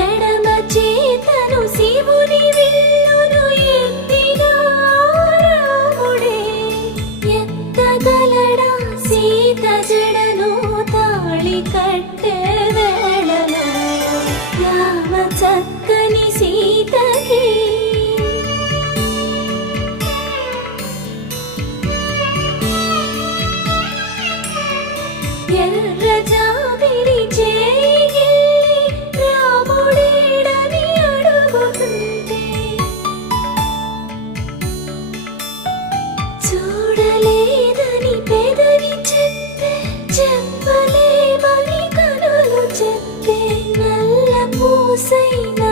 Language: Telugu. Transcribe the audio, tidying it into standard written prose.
ఎడమ చేతను శివుని విల్లును ఎత్తిన రాముడే ఎత్తగలడా సీత జడను తాళి కట్టే వేళలో రామ చక్కని సీతకి ఎర్ర జాబిలి చేయి రాముడేడని అడుగుతుంటే చూడలేదని పెదవి చెప్పే చెప్పలేమని కనులు చెప్పే నల్ల పూసైన